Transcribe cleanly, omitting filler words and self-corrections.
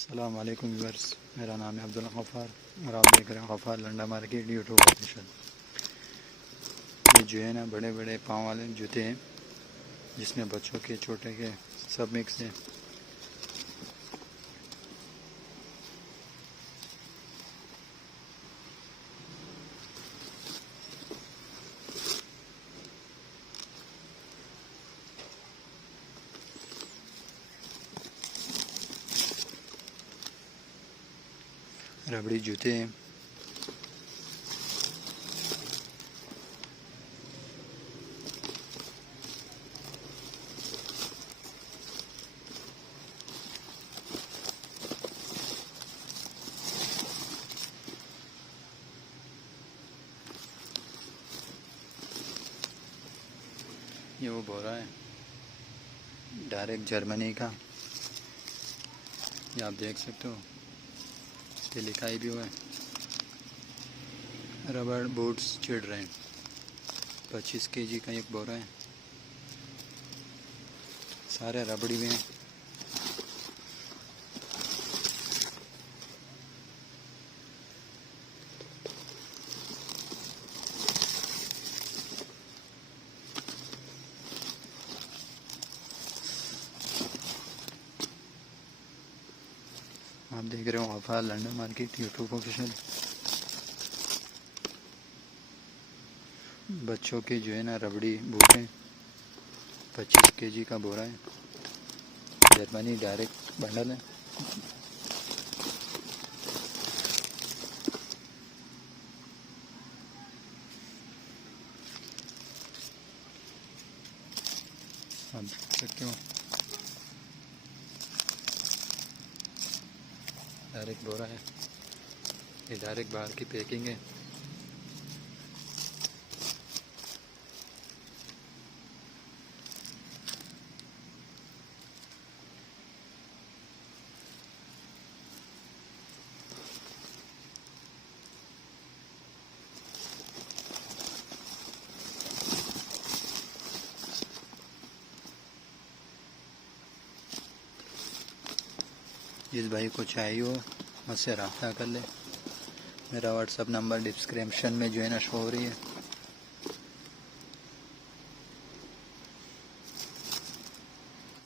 अस्सलाम वालेकुम व्यूअर्स, मेरा नाम है अब्दुल गफ़ार और आप देख रहे हैं Gaffar Landa market YouTube official. ये जो है ना बड़े बड़े पाँव वाले जूते हैं जिसमें बच्चों के छोटे के सब मिक्स हैं। रबड़ी जूते हैं। ये वो बोरा है डायरेक्ट जर्मनी का, ये आप देख सकते हो, इस पर लिखाई भी हुआ है रबड़ बूट्स चिल्ड्रेन। 25 kg का एक बोरा है, सारे रबड़ी में हैं। आप देख रहे हो Gaffar Landa market YouTube official. बच्चों के जो है ना रबड़ी बूट हैं, 25 kg का बोरा है, जर्मनी डायरेक्ट बंडल है। आप देख सकते हो डायरेक्ट बोरा है, ये डायरेक्ट बाहर की पैकिंग है। जिस भाई को चाहिए हो मुझसे रब्ता कर ले। मेरा व्हाट्सअप नंबर डिस्क्रिप्शन में जो है ना शो हो रही है।